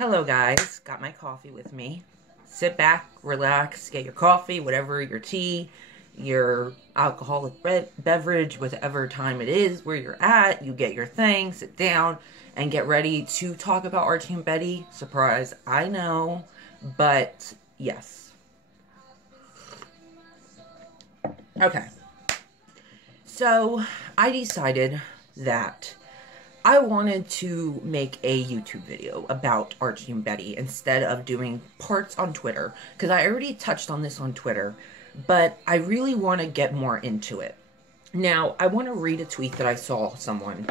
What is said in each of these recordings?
Hello guys, got my coffee with me. Sit back, relax, get your coffee, whatever, your tea, your alcoholic beverage, whatever time it is, where you're at, you get your thing, sit down, and get ready to talk about Archie and Betty. Surprise, I know, but yes. Okay. So, I decided that I wanted to make a YouTube video about Archie and Betty instead of doing parts on Twitter, because I already touched on this on Twitter, but I really want to get more into it. Now, I want to read a tweet that I saw someone.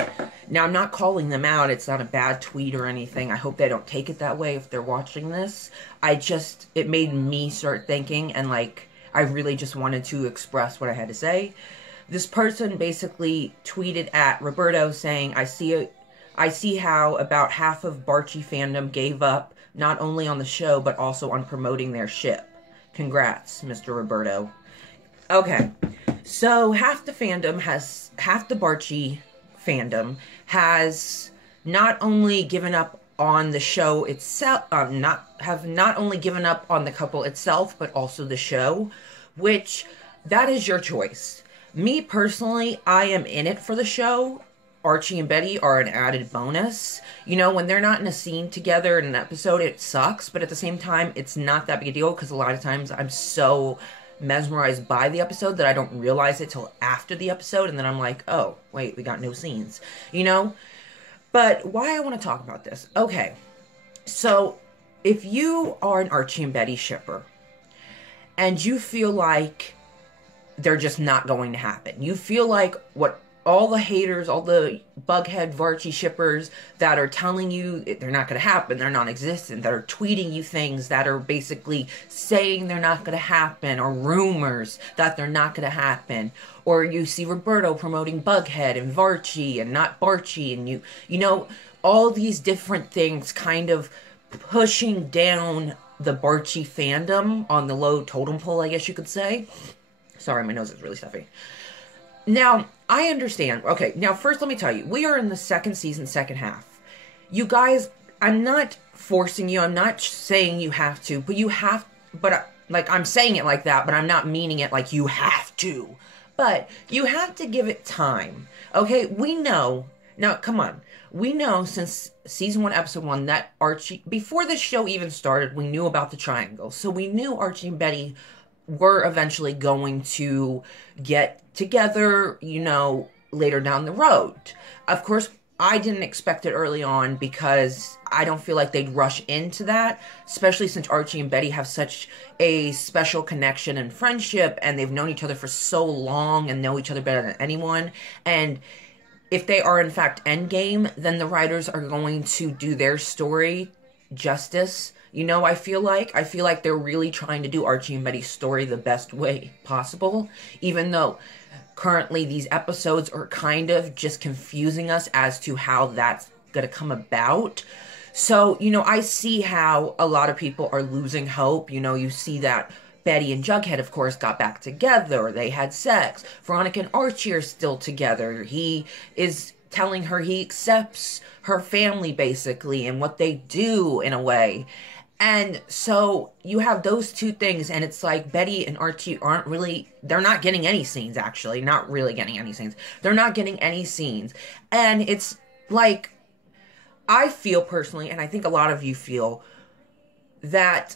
Now, I'm not calling them out. It's not a bad tweet or anything. I hope they don't take it that way if they're watching this. It made me start thinking, and I really just wanted to express what I had to say. This person basically tweeted at Roberto saying, I see how about half of Barchi fandom gave up, not only on the show, but also on promoting their ship. Congrats, Mr. Roberto. Okay, so half the Barchi fandom has not only given up on the show itself, not only given up on the couple itself, but also the show, which, that is your choice. Me, personally, I am in it for the show. Archie and Betty are an added bonus. You know, when they're not in a scene together in an episode, it sucks, but at the same time, it's not that big a deal, because a lot of times I'm so mesmerized by the episode that I don't realize it till after the episode, and then I'm like, oh, wait, we got no scenes, you know? But why I want to talk about this? Okay, so if you are an Archie and Betty shipper, and you feel like they're just not going to happen. You feel like what all the haters, all the Bughead, Barchi shippers that are telling you they're not going to happen, they're non-existent, that are tweeting you things that are basically saying they're not going to happen, or rumors that they're not going to happen, or you see Roberto promoting Bughead and Barchi and not Barchi, and you know, all these different things kind of pushing down the Barchi fandom on the low totem pole, I guess you could say. Sorry, my nose is really stuffy. Now, I understand. Okay, now first let me tell you, we are in the second season, second half. You guys, I'm not forcing you, I'm not saying you have to, but you have, I'm saying it like that, but I'm not meaning it like you have to. But you have to give it time. Okay, we know, now come on, we know since season 1, episode 1, that Archie, before the show even started, we knew about the triangle. So we knew Archie and Betty were eventually going to get together, you know, later down the road. Of course, I didn't expect it early on because I don't feel like they'd rush into that, especially since Archie and Betty have such a special connection and friendship, and they've known each other for so long and know each other better than anyone. And if they are in fact endgame, then the writers are going to do their story justice. You know, I feel like they're really trying to do Archie and Betty's story the best way possible, even though currently these episodes are kind of just confusing us as to how that's going to come about. So, you know, I see how a lot of people are losing hope. You know, you see that Betty and Jughead, of course, got back together. They had sex. Veronica and Archie are still together. He is telling her he accepts her family, basically, and what they do, in a way. And so you have those two things, and it's like Betty and Archie they're not getting any scenes, actually. Not really getting any scenes. They're not getting any scenes. And it's like, I feel personally, and I think a lot of you feel, that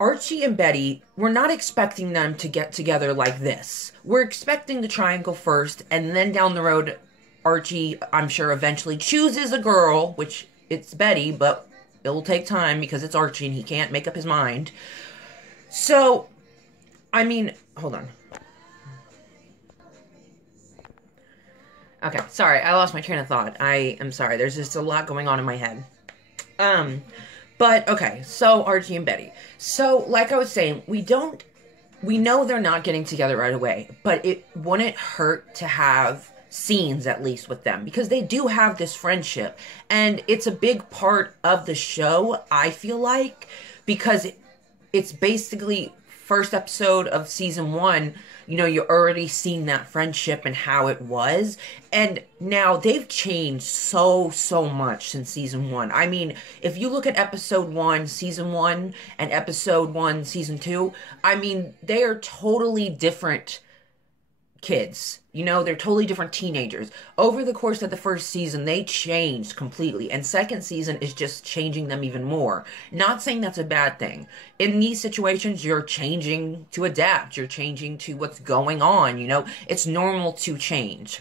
Archie and Betty, we're not expecting them to get together like this. We're expecting the triangle first, and then down the road, Archie, I'm sure, eventually chooses a girl, which it's Betty, but it will take time because it's Archie and he can't make up his mind. So, I mean, hold on. Okay, sorry, I lost my train of thought. I am sorry, there's just a lot going on in my head. But, okay, so Archie and Betty. So, like I was saying, we know they're not getting together right away, but it wouldn't hurt to have scenes at least with them, because they do have this friendship, and it's a big part of the show, I feel like, because it's basically first episode of season 1, you know, you're already seeing that friendship and how it was. And now they've changed so much since season 1. I mean, if you look at episode 1, season 1, and episode 1, season 2, I mean, they are totally different kids. You know, they're totally different teenagers. Over the course of the first season, they changed completely. And second season is just changing them even more. Not saying that's a bad thing. In these situations, you're changing to adapt. You're changing to what's going on, you know? It's normal to change.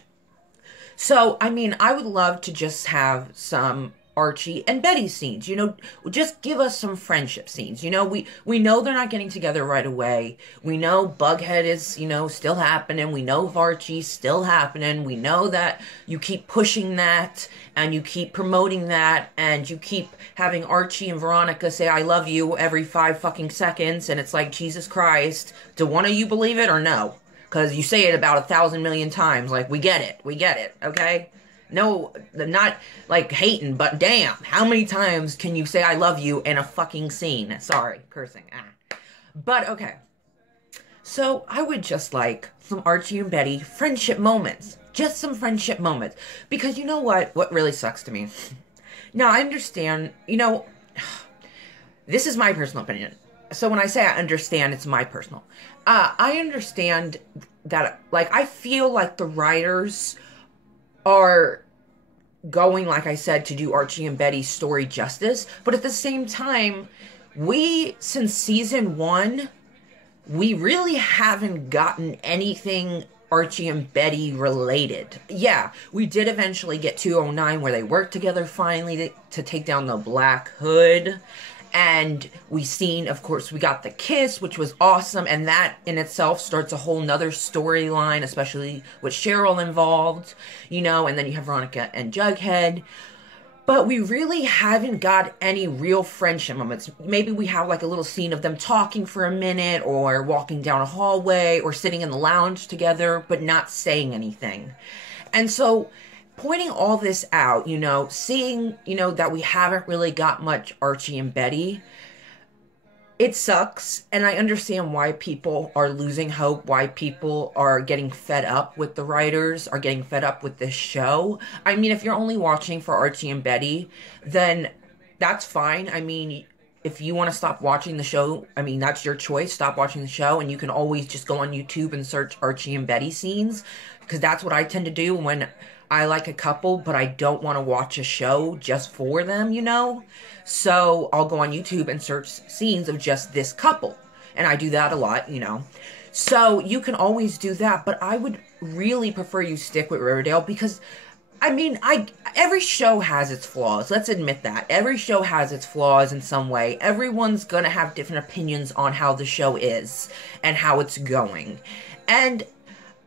So, I mean, I would love to just have some Archie and Betty scenes, you know, just give us some friendship scenes. You know, we know they're not getting together right away. We know Bughead is, you know, still happening. We know Barchi's still happening. We know that you keep pushing that and you keep promoting that and you keep having Archie and Veronica say, I love you every 5 fucking seconds. And it's like, Jesus Christ, do one of you believe it or no? Because you say it about 1,000 million times. Like, we get it, okay? No, not like hating, but damn, how many times can you say I love you in a fucking scene? Sorry, cursing. But okay. So I would just like some Archie and Betty friendship moments. Just some friendship moments. Because you know what? What really sucks to me? Now, I understand, you know, this is my personal opinion. So when I say I understand, it's my personal. I understand that, like, I feel like the writers are going, like I said, to do Archie and Betty's story justice. But at the same time, since season 1, we really haven't gotten anything Archie and Betty related. Yeah, we did eventually get 209 where they worked together finally to take down the Black Hood. And we seen, of course, we got the kiss, which was awesome. And that in itself starts a whole nother storyline, especially with Cheryl involved, you know, and then you have Veronica and Jughead. But we really haven't got any real friendship moments. Maybe we have like a little scene of them talking for a minute or walking down a hallway or sitting in the lounge together, but not saying anything. And so pointing all this out, you know, seeing, you know, that we haven't really got much Archie and Betty, it sucks. And I understand why people are losing hope, why people are getting fed up with the writers, are getting fed up with this show. I mean, if you're only watching for Archie and Betty, then that's fine. I mean, if you want to stop watching the show, I mean, that's your choice. Stop watching the show, and you can always just go on YouTube and search Archie and Betty scenes, because that's what I tend to do when I like a couple, but I don't want to watch a show just for them, you know? So I'll go on YouTube and search scenes of just this couple. And I do that a lot, you know? So you can always do that, but I would really prefer you stick with Riverdale because, I mean, every show has its flaws. Let's admit that. Every show has its flaws in some way. Everyone's gonna have different opinions on how the show is and how it's going. And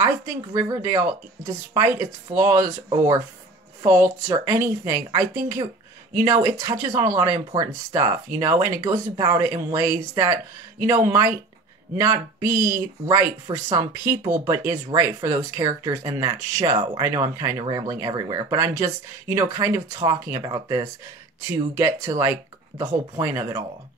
I think Riverdale, despite its flaws or faults or anything, I think it, you know, it touches on a lot of important stuff, you know, and it goes about it in ways that, you know, might not be right for some people, but is right for those characters in that show. I know I'm kind of rambling everywhere, but I'm just, you know, kind of talking about this to get to, like, the whole point of it all.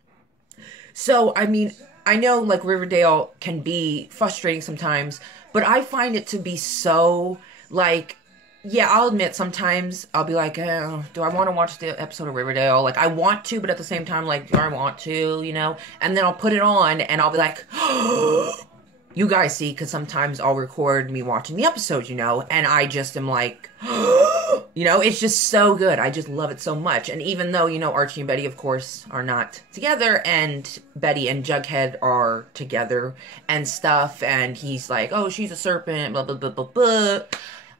So, I mean, I know, like, Riverdale can be frustrating sometimes, but I find it to be so, like, yeah, I'll admit sometimes I'll be like, oh, do I want to watch the episode of Riverdale? Like, I want to, but at the same time, like, do I want to, you know? And then I'll put it on, and I'll be like, you guys see, because sometimes I'll record me watching the episode, you know? And I just am like, you know, it's just so good. I just love it so much. And even though, you know, Archie and Betty, of course, are not together, and Betty and Jughead are together and stuff, and he's like, oh, she's a serpent, blah, blah, blah, blah, blah.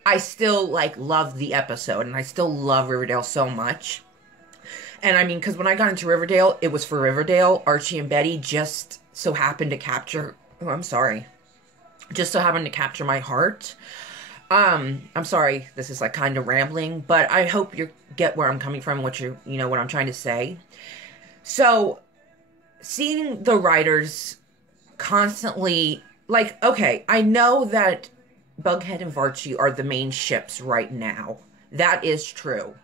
I still, like, love the episode, and I still love Riverdale so much. And, I mean, because when I got into Riverdale, it was for Riverdale. Archie and Betty just so happened to capture... Oh, I'm sorry. Just so happened to capture my heart. I'm sorry, this is, like, kind of rambling, but I hope you get where I'm coming from, what you know, what I'm trying to say. So, seeing the writers constantly... Like, okay, I know that Bughead and Barchi are the main ships right now. That is true.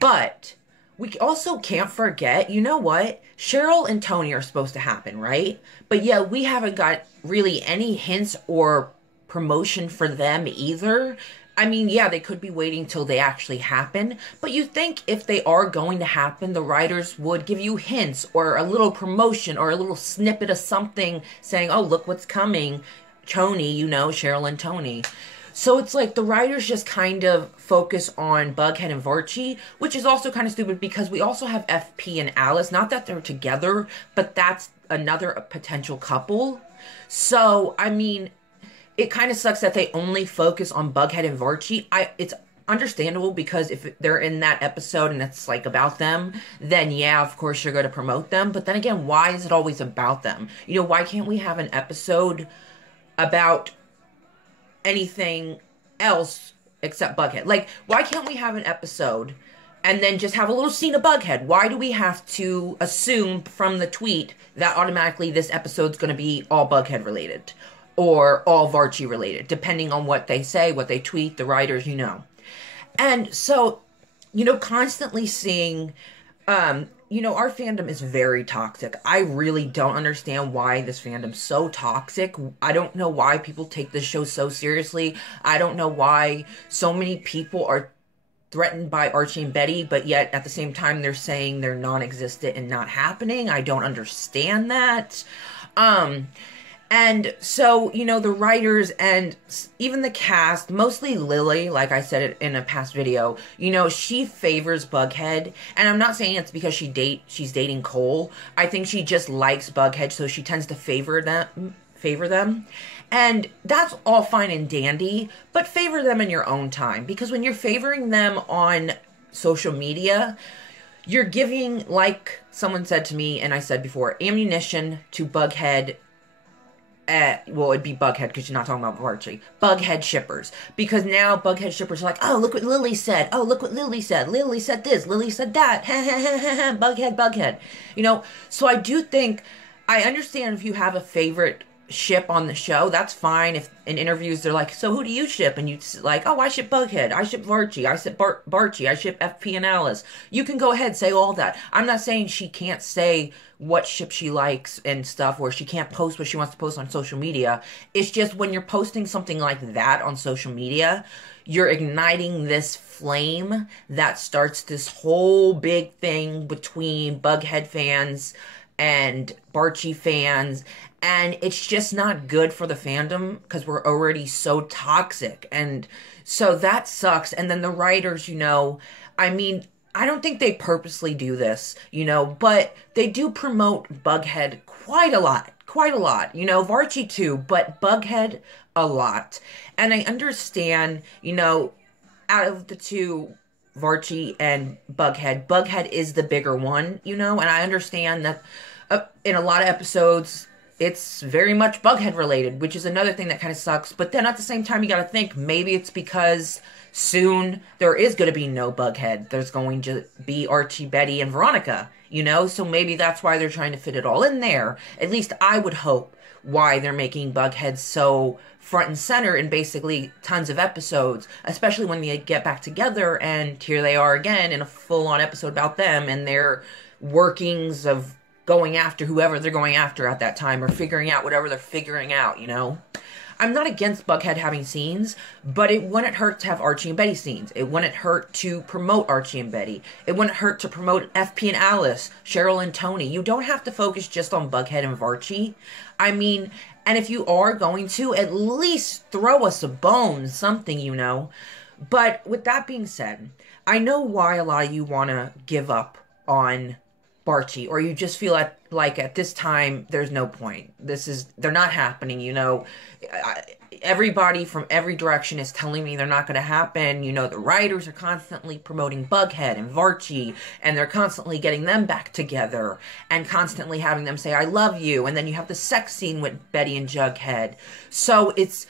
But we also can't forget, you know what? Cheryl and Tony are supposed to happen, right? But yeah, we haven't got really any hints or promotion for them either. I mean, yeah, they could be waiting till they actually happen, but you think if they are going to happen, the writers would give you hints or a little promotion or a little snippet of something saying, oh, look what's coming. Tony, you know, Cheryl and Tony. So it's like the writers just kind of focus on Bughead and Barchi, which is also kind of stupid because we also have FP and Alice. Not that they're together, but that's another potential couple. So, I mean, it kind of sucks that they only focus on Bughead and Barchi. It's understandable because if they're in that episode and it's like about them, then yeah, of course you're going to promote them. But then again, why is it always about them? You know, why can't we have an episode about anything else except Bughead? Like, why can't we have an episode and then just have a little scene of Bughead? Why do we have to assume from the tweet that automatically this episode's going to be all Bughead related or all Barchi related, depending on what they say, what they tweet, the writers, you know. And so, you know, constantly seeing, you know, our fandom is very toxic. I really don't understand why this fandom's so toxic. I don't know why people take this show so seriously. I don't know why so many people are threatened by Archie and Betty, but yet at the same time they're saying they're non-existent and not happening. I don't understand that. And so, you know, the writers and even the cast, mostly Lily, like I said it in a past video, you know, she favors Bughead. And I'm not saying it's because she's dating Cole. I think she just likes Bughead, so she tends to favor them. And that's all fine and dandy, but favor them in your own time. Because when you're favoring them on social media, you're giving, like someone said to me, and I said before, ammunition to Bughead. Well, it'd be Bughead because you're not talking about Barchi. Bughead shippers. Because now Bughead shippers are like, oh, look what Lily said. Oh, look what Lily said. Lily said this. Lily said that. Bughead. You know, so I do think, I understand if you have a favorite ship on the show, that's fine. If in interviews they're like, so who do you ship? And you like, oh, I ship Bughead, I ship Barchi, I ship Barchi, I ship FP and Alice. You can go ahead, say all that. I'm not saying she can't say what ship she likes and stuff, or she can't post what she wants to post on social media. It's just when you're posting something like that on social media, you're igniting this flame that starts this whole big thing between Bughead fans and Barchi fans, and it's just not good for the fandom because we're already so toxic, and so that sucks. And then the writers, you know, I mean, I don't think they purposely do this, you know, but they do promote Bughead quite a lot, you know, Barchi too, but Bughead a lot. And I understand, you know, out of the two, Barchi and Bughead, Bughead is the bigger one, you know, and I understand that in a lot of episodes, it's very much Bughead related, which is another thing that kind of sucks. But then at the same time, you got to think maybe it's because soon there is going to be no Bughead. There's going to be Archie, Betty, and Veronica, you know? So maybe that's why they're trying to fit it all in there. At least I would hope why they're making Bughead so front and center in basically tons of episodes, especially when they get back together and here they are again in a full-on episode about them and their workings of going after whoever they're going after at that time or figuring out whatever they're figuring out, you know? I'm not against Bughead having scenes, but it wouldn't hurt to have Archie and Betty scenes. It wouldn't hurt to promote Archie and Betty. It wouldn't hurt to promote FP and Alice, Cheryl and Tony. You don't have to focus just on Bughead and Barchi. I mean, and if you are going to, at least throw us a bone, something, you know. But with that being said, I know why a lot of you want to give up on Barchi, or you just feel like at this time there's no point. They're not happening, you know. Everybody from every direction is telling me they're not going to happen. You know, the writers are constantly promoting Bughead and Barchi, and they're constantly getting them back together and constantly having them say, I love you. And then you have the sex scene with Betty and Jughead. So it's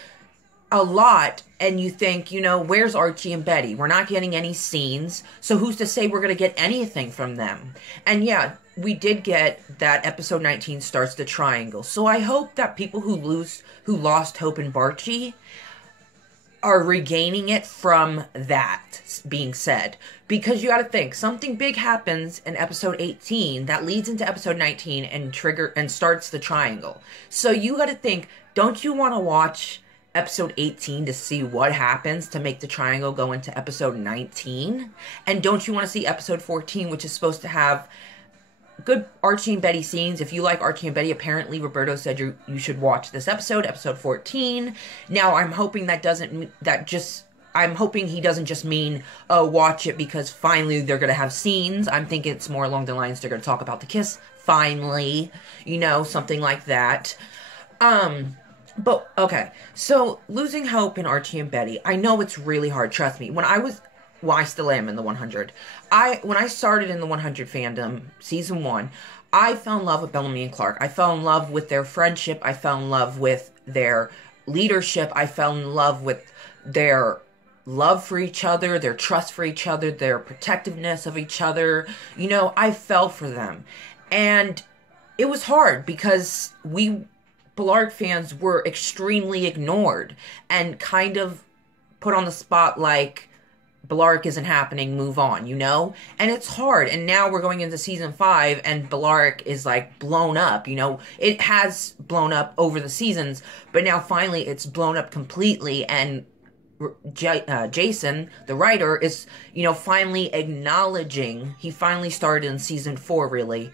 a lot, and you think, you know, where's Archie and Betty? We're not getting any scenes, so who's to say we're going to get anything from them? And yeah, we did get that episode 19 starts the triangle, so I hope that people who lost hope in Barchi are regaining it from that being said. Because you gotta think, something big happens in episode 18 that leads into episode 19 and starts the triangle. So you gotta think, don't you want to watch episode 18 to see what happens to make the triangle go into episode 19? And don't you want to see episode 14, which is supposed to have good Archie and Betty scenes? If you like Archie and Betty, apparently Roberto said you should watch this episode 14. Now, I'm hoping I'm hoping he doesn't just mean, oh, watch it because finally they're going to have scenes. I'm thinking it's more along the lines they're going to talk about the kiss, finally. You know, something like that. But, okay. So, losing hope in Archie and Betty. I know it's really hard, trust me. I still am in the 100. When I started in the 100 fandom, season 1, I fell in love with Bellamy and Clark. I fell in love with their friendship. I fell in love with their leadership. I fell in love with their love for each other, their trust for each other, their protectiveness of each other. You know, I fell for them. And it was hard because we Ballard fans were extremely ignored and kind of put on the spot like, Ballard isn't happening, move on, you know? And it's hard. And now we're going into season 5 and Ballard is like blown up, you know? It has blown up over the seasons, but now finally it's blown up completely, and Jason, the writer, is, you know, finally acknowledging, he finally started in season 4, really,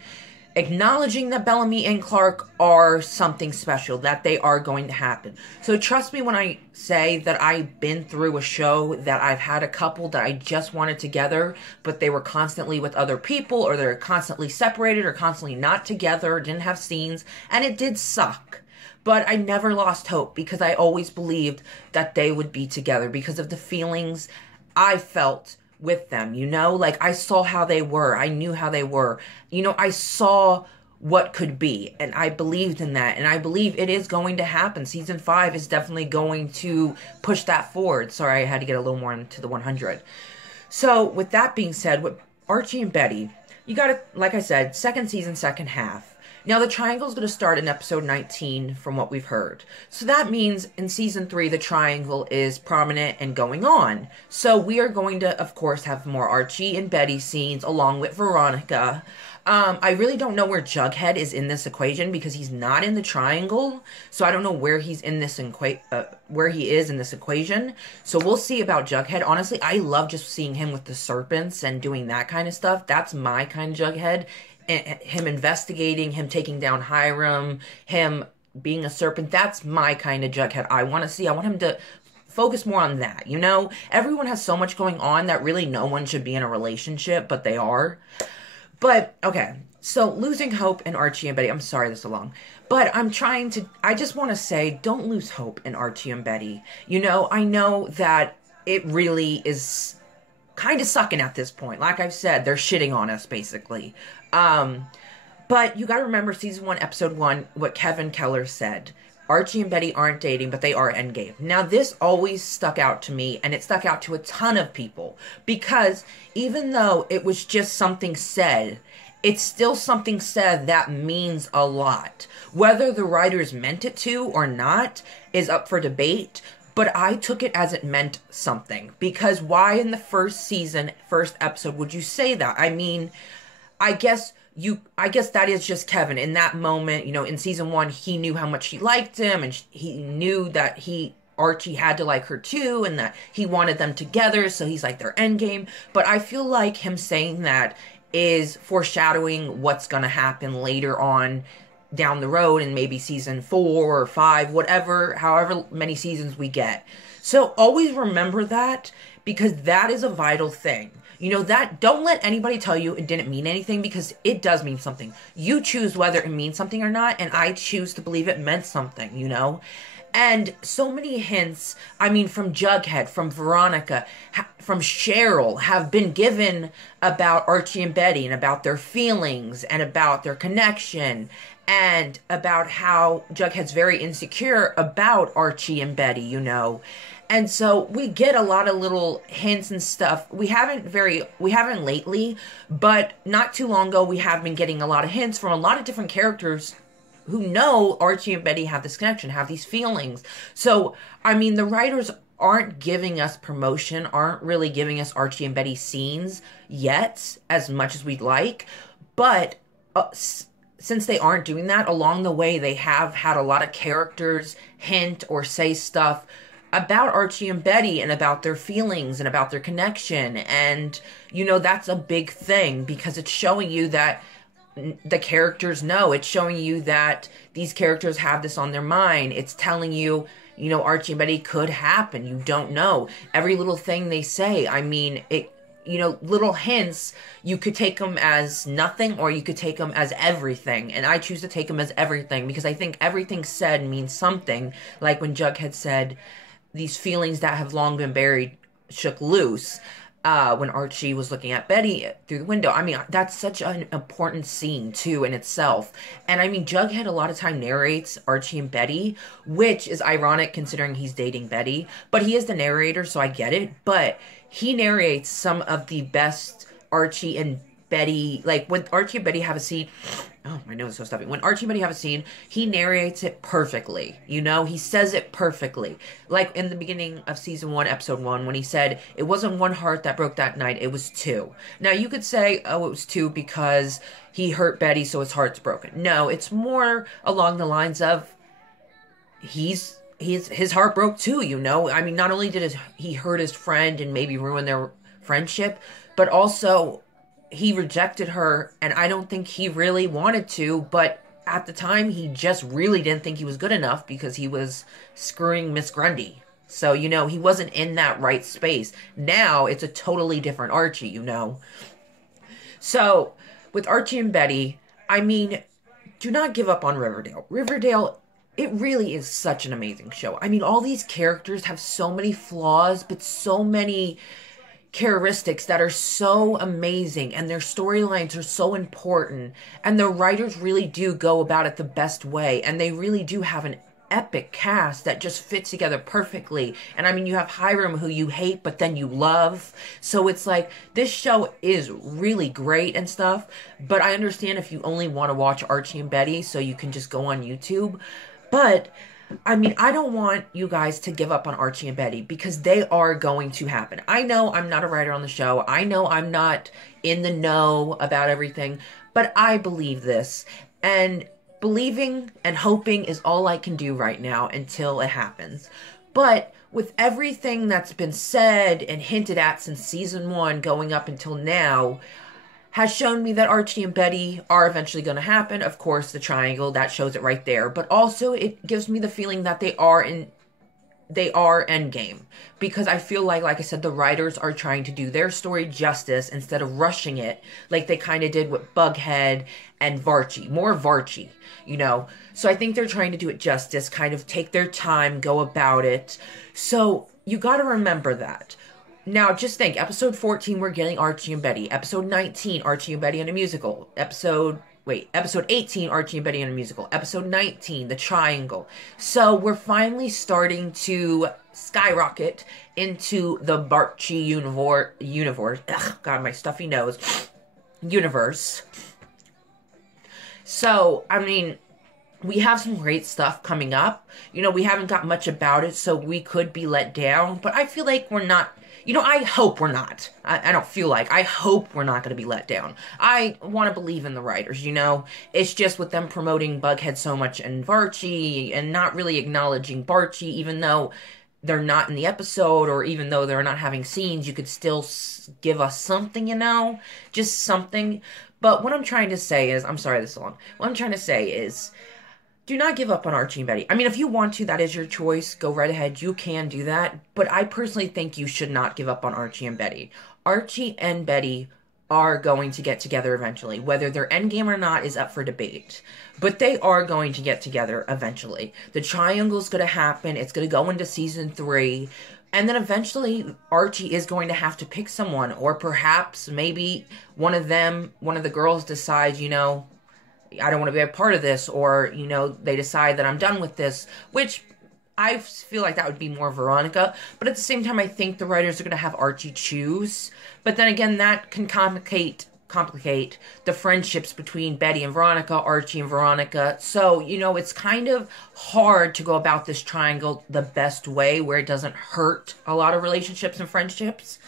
acknowledging that Bellamy and Clark are something special, that they are going to happen. So trust me when I say that I've been through a show that I've had a couple that I just wanted together, but they were constantly with other people, or they're constantly separated, or constantly not together, didn't have scenes, and it did suck. But I never lost hope because I always believed that they would be together because of the feelings I felt with them, you know? Like, I saw how they were. I knew how they were. You know, I saw what could be, and I believed in that, and I believe it is going to happen. Season 5 is definitely going to push that forward. Sorry, I had to get a little more into the 100. So, with that being said, with Archie and Betty, you gotta, like I said, second season, second half. Now, the triangle's going to start in episode 19, from what we've heard. So that means in season 3, the triangle is prominent and going on. So we are going to, of course, have more Archie and Betty scenes, along with Veronica. I really don't know where Jughead is in this equation, because he's not in the triangle. So I don't know where he's in this where he is in this equation. So we'll see about Jughead. Honestly, I love just seeing him with the serpents and doing that kind of stuff. That's my kind of Jughead. Him investigating, him taking down Hiram, him being a serpent. That's my kind of Jughead I want to see. I want him to focus more on that, you know? Everyone has so much going on that really no one should be in a relationship, but they are. But, okay, so losing hope in Archie and Betty. I'm sorry this is so long. But I just want to say, don't lose hope in Archie and Betty. You know, I know that it really is kind of sucking at this point. Like I've said, they're shitting on us, basically. But you gotta remember season 1, episode 1, what Kevin Keller said. Archie and Betty aren't dating, but they are endgame. Now, this always stuck out to me, and it stuck out to a ton of people. Because even though it was just something said, it's still something said that means a lot. Whether the writers meant it to or not is up for debate. But I took it as it meant something. Because why in the first season, first episode, would you say that? I mean, I guess that is just Kevin. In that moment, you know, in season 1, he knew how much she liked him, and he knew that Archie had to like her too, and that he wanted them together, so he's like their endgame. But I feel like him saying that is foreshadowing what's gonna happen later on down the road in maybe season 4 or 5, whatever, however many seasons we get. So always remember that, because that is a vital thing. You know, that, don't let anybody tell you it didn't mean anything, because it does mean something. You choose whether it means something or not, and I choose to believe it meant something, you know? And so many hints, I mean, from Jughead, from Veronica, from Cheryl, have been given about Archie and Betty, and about their feelings, and about their connection, and about how Jughead's very insecure about Archie and Betty, you know? And so we get a lot of little hints and stuff. We haven't lately, but not too long ago we have been getting a lot of hints from a lot of different characters who know Archie and Betty have this connection, have these feelings. So, I mean, the writers aren't giving us promotion, aren't really giving us Archie and Betty scenes yet, as much as we'd like. But since they aren't doing that, along the way, they have had a lot of characters hint or say stuff about Archie and Betty and about their feelings and about their connection. And, you know, that's a big thing because it's showing you that the characters know. It's showing you that these characters have this on their mind. It's telling you, you know, Archie and Betty could happen. You don't know. Every little thing they say, I mean, it, you know, little hints, you could take them as nothing or you could take them as everything. And I choose to take them as everything because I think everything said means something. Like when Jughead said, these feelings that have long been buried shook loose. When Archie was looking at Betty through the window. I mean, that's such an important scene, too, in itself. And, I mean, Jughead a lot of time narrates Archie and Betty, which is ironic considering he's dating Betty. But he is the narrator, so I get it. But he narrates some of the best Archie and Betty, like, when Archie and Betty have a scene, oh, my nose is so stuffy. When Archie and Betty have a scene, he narrates it perfectly, you know? He says it perfectly. Like, in the beginning of Season 1, Episode 1, when he said, it wasn't one heart that broke that night, it was two. Now, you could say, oh, it was two because he hurt Betty, so his heart's broken. No, it's more along the lines of, his heart broke too, you know? I mean, not only did he hurt his friend and maybe ruin their friendship, but also he rejected her, and I don't think he really wanted to, but at the time, he just really didn't think he was good enough because he was screwing Miss Grundy. So, you know, he wasn't in that right space. Now, it's a totally different Archie, you know? So, with Archie and Betty, I mean, do not give up on Riverdale. Riverdale, it really is such an amazing show. I mean, all these characters have so many flaws, but so many characteristics that are so amazing, and their storylines are so important, and the writers really do go about it the best way, and they really do have an epic cast that just fits together perfectly. And I mean, you have Hiram, who you hate but then you love, so it's like, this show is really great and stuff, but I understand if you only want to watch Archie and Betty, so you can just go on YouTube. But I mean, I don't want you guys to give up on Archie and Betty because they are going to happen. I know I'm not a writer on the show. I know I'm not in the know about everything, but I believe this. And believing and hoping is all I can do right now until it happens. But with everything that's been said and hinted at since Season 1 going up until now, has shown me that Archie and Betty are eventually going to happen. Of course, the triangle, that shows it right there. But also, it gives me the feeling that they are endgame. Because I feel like I said, the writers are trying to do their story justice instead of rushing it like they kind of did with Jughead and Barchi. More Barchi, you know. So I think they're trying to do it justice, kind of take their time, go about it. So you got to remember that. Now, just think, episode 14, we're getting Archie and Betty. Episode 19, Archie and Betty in a musical. Episode 18, Archie and Betty in a musical. Episode 19, the triangle. So, we're finally starting to skyrocket into the Barchi universe. Ugh, God, my stuffy nose. Universe. So, I mean, we have some great stuff coming up. You know, we haven't got much about it, so we could be let down. But I feel like we're not. You know, I hope we're not. I don't feel like. I hope we're not going to be let down. I want to believe in the writers, you know? It's just with them promoting Jughead so much and Barchi and not really acknowledging Barchi, even though they're not in the episode or even though they're not having scenes, you could still give us something, you know? Just something. But what I'm trying to say is, I'm sorry this is long. What I'm trying to say is, do not give up on Archie and Betty. I mean, if you want to, that is your choice. Go right ahead. You can do that. But I personally think you should not give up on Archie and Betty. Archie and Betty are going to get together eventually. Whether they're endgame or not is up for debate. But they are going to get together eventually. The triangle's going to happen. It's going to go into Season 3. And then eventually, Archie is going to have to pick someone. Or perhaps, maybe one of the girls decides, you know, I don't want to be a part of this, or, you know, they decide that I'm done with this, which I feel like that would be more Veronica, but at the same time, I think the writers are going to have Archie choose, but then again, that can complicate the friendships between Betty and Veronica, Archie and Veronica, so, you know, it's kind of hard to go about this triangle the best way, where it doesn't hurt a lot of relationships and friendships,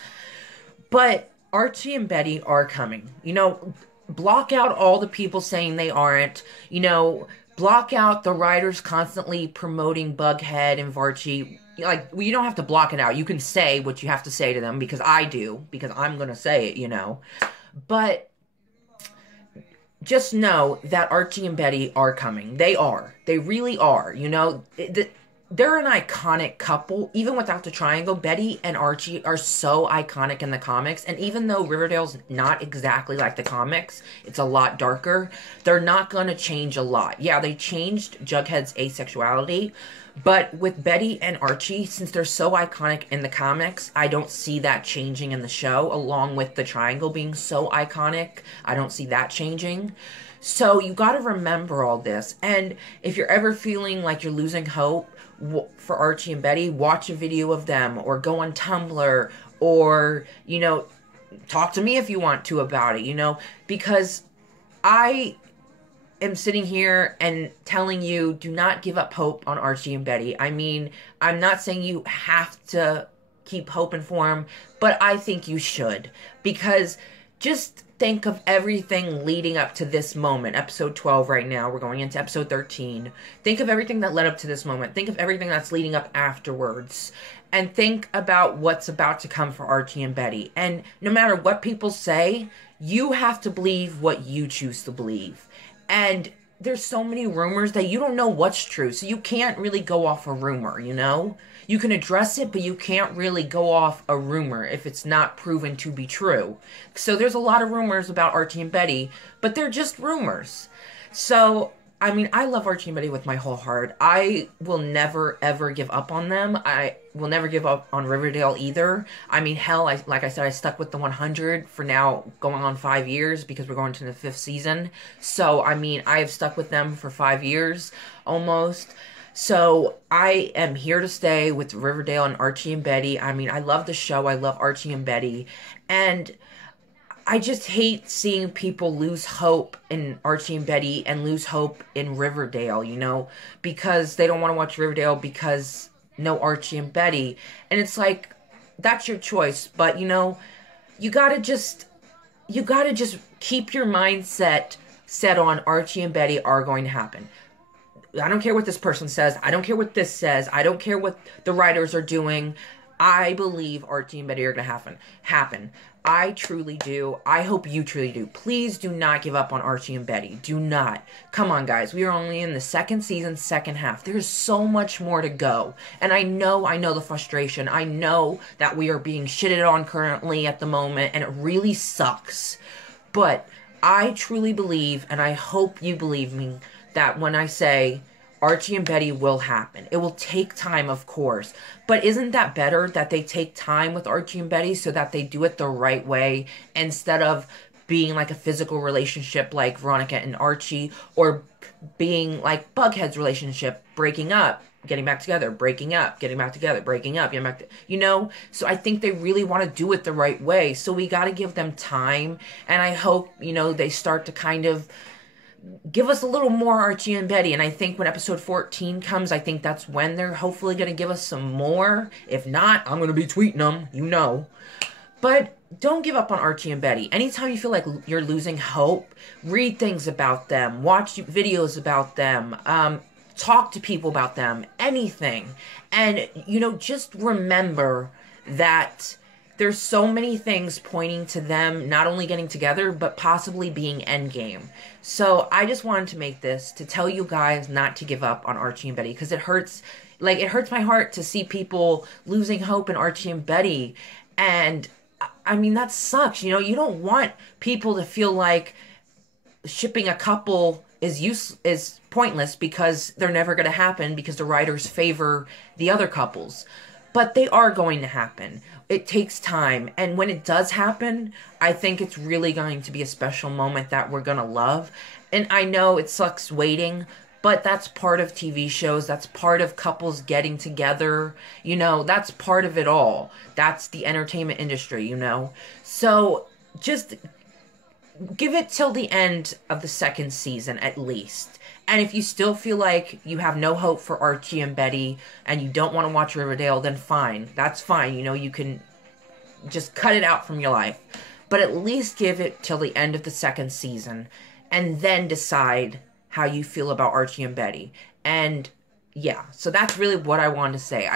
but Archie and Betty are coming, you know. block out all the people saying they aren't, you know, block out the writers constantly promoting Bughead and Barchi. Like, well, you don't have to block it out. You can say what you have to say to them, because I do, because I'm gonna say it, you know. But just know that Archie and Betty are coming. They are. They really are. You know, they're an iconic couple. Even without the triangle, Betty and Archie are so iconic in the comics. And even though Riverdale's not exactly like the comics, it's a lot darker, they're not going to change a lot. Yeah, they changed Jughead's asexuality, but with Betty and Archie, since they're so iconic in the comics, I don't see that changing in the show, along with the triangle being so iconic. I don't see that changing. So you got to remember all this. And if you're ever feeling like you're losing hope for Archie and Betty, watch a video of them, or go on Tumblr, or, you know, talk to me if you want to about it, you know, because I am sitting here and telling you, do not give up hope on Archie and Betty. I mean, I'm not saying you have to keep hoping for them, but I think you should, because just think of everything leading up to this moment. Episode 12 right now, we're going into episode 13. Think of everything that led up to this moment. Think of everything that's leading up afterwards. And think about what's about to come for Archie and Betty. And no matter what people say, you have to believe what you choose to believe. And there's so many rumors that you don't know what's true, so you can't really go off a rumor, you know? You can address it, but you can't really go off a rumor if it's not proven to be true. So there's a lot of rumors about Archie and Betty, but they're just rumors. So, I mean, I love Archie and Betty with my whole heart. I will never, ever give up on them. I will never give up on Riverdale either. I mean, hell, like I said, I stuck with the 100 for now going on 5 years, because we're going to the 5th season. So, I mean, I have stuck with them for 5 years, almost. So, I am here to stay with Riverdale and Archie and Betty. I mean, I love the show. I love Archie and Betty. And I just hate seeing people lose hope in Archie and Betty and lose hope in Riverdale, you know, because they don't want to watch Riverdale because no Archie and Betty. And it's like, that's your choice. But, you know, you gotta just keep your mindset set on Archie and Betty are going to happen. I don't care what this person says. I don't care what this says. I don't care what the writers are doing. I believe Archie and Betty are going to happen. I truly do. I hope you truly do. Please do not give up on Archie and Betty. Do not. Come on, guys. We are only in the 2nd season, 2nd half. There's so much more to go. And I know the frustration. I know that we are being shitted on currently at the moment, and it really sucks. But I truly believe, and I hope you believe me, that when I say Archie and Betty will happen. It will take time, of course. But isn't that better that they take time with Archie and Betty so that they do it the right way, instead of being like a physical relationship like Veronica and Archie, or being like Bughead's relationship, breaking up, getting back together, breaking up, getting back together, breaking up, getting back to, you know? So I think they really want to do it the right way. So we got to give them time. And I hope, you know, they start to kind of give us a little more Archie and Betty. And I think when episode 14 comes, I think that's when they're hopefully going to give us some more. If not, I'm going to be tweeting them, you know. But don't give up on Archie and Betty. Anytime you feel like you're losing hope, read things about them, watch videos about them, talk to people about them, anything. And, you know, just remember that there's so many things pointing to them not only getting together, but possibly being endgame. So I just wanted to make this to tell you guys not to give up on Archie and Betty, because it hurts. Like, it hurts my heart to see people losing hope in Archie and Betty. And, I mean, that sucks. You know, you don't want people to feel like shipping a couple is pointless because they're never going to happen because the writers favor the other couples. But they are going to happen. It takes time. And when it does happen, I think it's really going to be a special moment that we're going to love. And I know it sucks waiting, but that's part of TV shows. That's part of couples getting together. You know, that's part of it all. That's the entertainment industry, you know. So just give it till the end of the 2nd season at least. And if you still feel like you have no hope for Archie and Betty and you don't want to watch Riverdale, then fine. That's fine. You know, you can just cut it out from your life. but at least give it till the end of the second season and then decide how you feel about Archie and Betty. And yeah, so that's really what I wanted to say.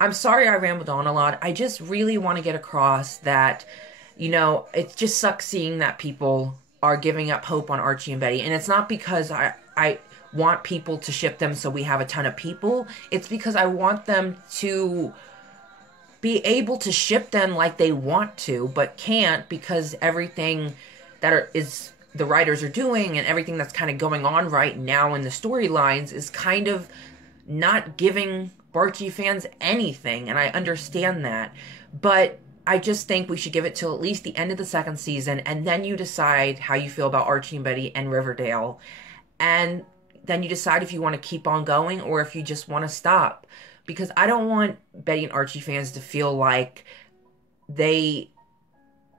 I'm sorry I rambled on a lot. I just really want to get across that, you know, it just sucks seeing that people are giving up hope on Archie and Betty. And it's not because I want people to ship them so we have a ton of people. It's because I want them to be able to ship them like they want to, but can't because everything that is the writers are doing and everything that's kind of going on right now in the storylines is kind of not giving Barchi fans anything, and I understand that. But I just think we should give it till at least the end of the second season, and then you decide how you feel about Archie and Betty and Riverdale. And then you decide if you want to keep on going or if you just want to stop. Because I don't want Betty and Archie fans to feel like they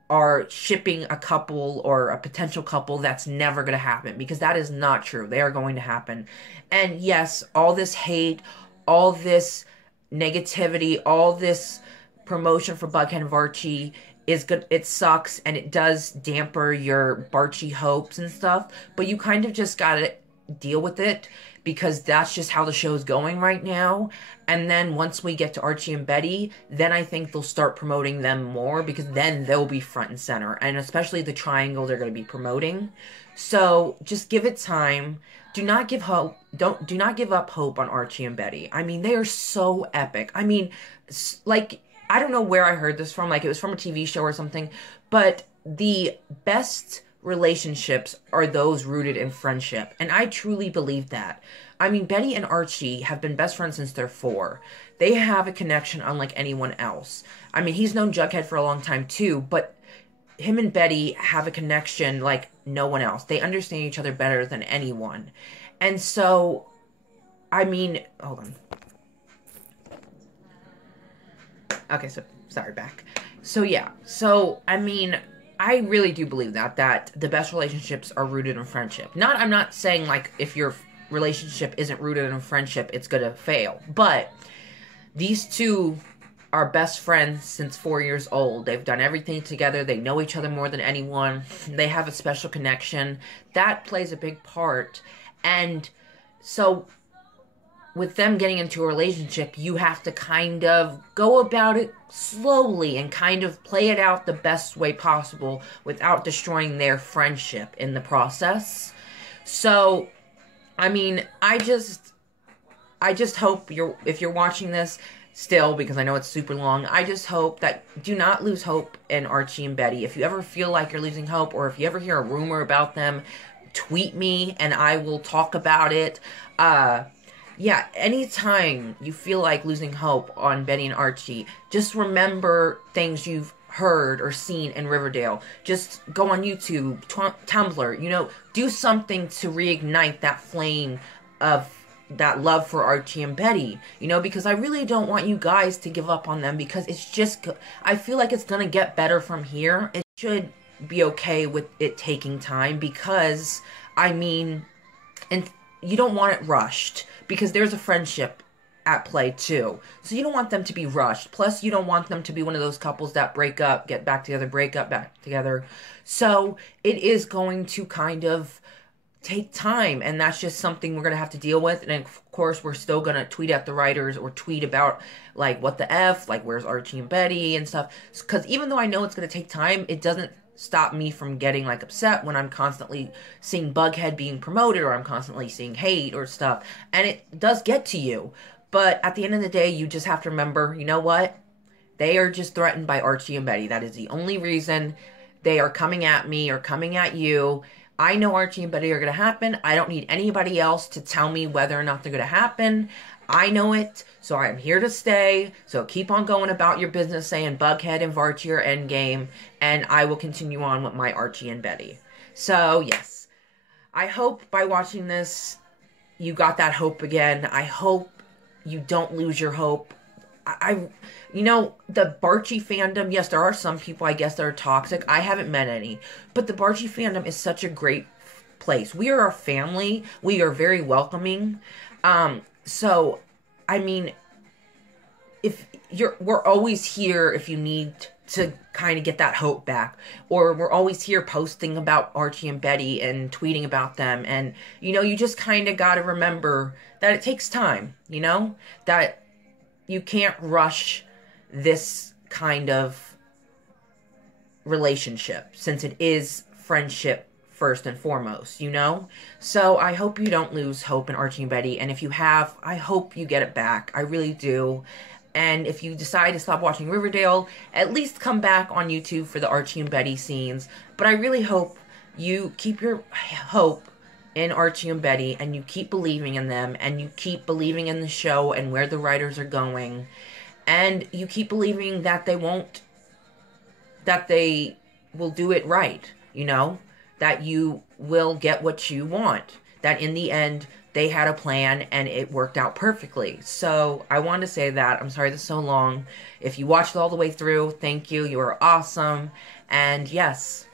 are shipping a couple or a potential couple that's never going to happen. Because that is not true. They are going to happen. And yes, all this hate, all this negativity, all this promotion for Jughead and Barchi is good. It sucks and it does damper your Barchi hopes and stuff. But you kind of just gotta deal with it because that's just how the show's going right now. And then once we get to Archie and Betty, then I think they'll start promoting them more because then they'll be front and center. And especially the triangle they're going to be promoting. So just give it time. Do not give hope. Do not give up hope on Archie and Betty. I mean, they are so epic. I mean, like, I don't know where I heard this from. Like, it was from a TV show or something. But the best relationships are those rooted in friendship. And I truly believe that. I mean, Betty and Archie have been best friends since they're 4. They have a connection unlike anyone else. I mean, he's known Jughead for a long time too, but him and Betty have a connection like no one else. They understand each other better than anyone. And so, I mean, hold on. Okay, so, sorry, back. So, yeah. So, I mean, I really do believe that the best relationships are rooted in friendship. I'm not saying, like, if your relationship isn't rooted in friendship, it's gonna fail. But these two are best friends since 4 years old. They've done everything together. They know each other more than anyone. They have a special connection. That plays a big part. And so with them getting into a relationship, you have to kind of go about it slowly and kind of play it out the best way possible without destroying their friendship in the process. So, I mean, I just hope if you're watching this still, because I know it's super long, I just hope that do not lose hope in Archie and Betty. If you ever feel like you're losing hope, or if you ever hear a rumor about them, tweet me and I will talk about it. Yeah, anytime you feel like losing hope on Betty and Archie, just remember things you've heard or seen in Riverdale. Just go on YouTube, Tumblr, you know, do something to reignite that flame of that love for Archie and Betty, you know, because I really don't want you guys to give up on them, because it's just, I feel like it's gonna get better from here. It should be okay with it taking time, because, I mean, and you don't want it rushed, because there's a friendship at play too. So you don't want them to be rushed. Plus, you don't want them to be one of those couples that break up, get back together, break up, back together. So it is going to kind of take time, and that's just something we're going to have to deal with. And of course, we're still going to tweet at the writers or tweet about, like, what the F, like, where's Archie and Betty and stuff. Because even though I know it's going to take time, it doesn't stop me from getting, like, upset when I'm constantly seeing Jughead being promoted, or I'm constantly seeing hate or stuff. And it does get to you. But at the end of the day, you just have to remember, you know what? They are just threatened by Archie and Betty. That is the only reason they are coming at me or coming at you. I know Archie and Betty are going to happen. I don't need anybody else to tell me whether or not they're going to happen. I know it, so I'm here to stay. So keep on going about your business saying Jughead and Barchi are endgame, and I will continue on with my Archie and Betty. So, yes. I hope by watching this, you got that hope again. I hope you don't lose your hope. You know, the Barchi fandom, yes, there are some people, I guess, that are toxic. I haven't met any. But the Barchi fandom is such a great place. We are a family. We are very welcoming. So, I mean, we're always here if you need to kind of get that hope back, or we're always here posting about Archie and Betty and tweeting about them. And, you know, you just kind of got to remember that it takes time, you know, that you can't rush this kind of relationship, since it is friendship first and foremost, you know? So I hope you don't lose hope in Archie and Betty, and if you have, I hope you get it back. I really do. And if you decide to stop watching Riverdale, at least come back on YouTube for the Archie and Betty scenes. But I really hope you keep your hope in Archie and Betty, and you keep believing in them, and you keep believing in the show and where the writers are going, and you keep believing that they will do it right, you know? That you will get what you want. That in the end, they had a plan and it worked out perfectly. So I wanted to say that. I'm sorry this is so long. If you watched it all the way through, thank you. You are awesome. And yes,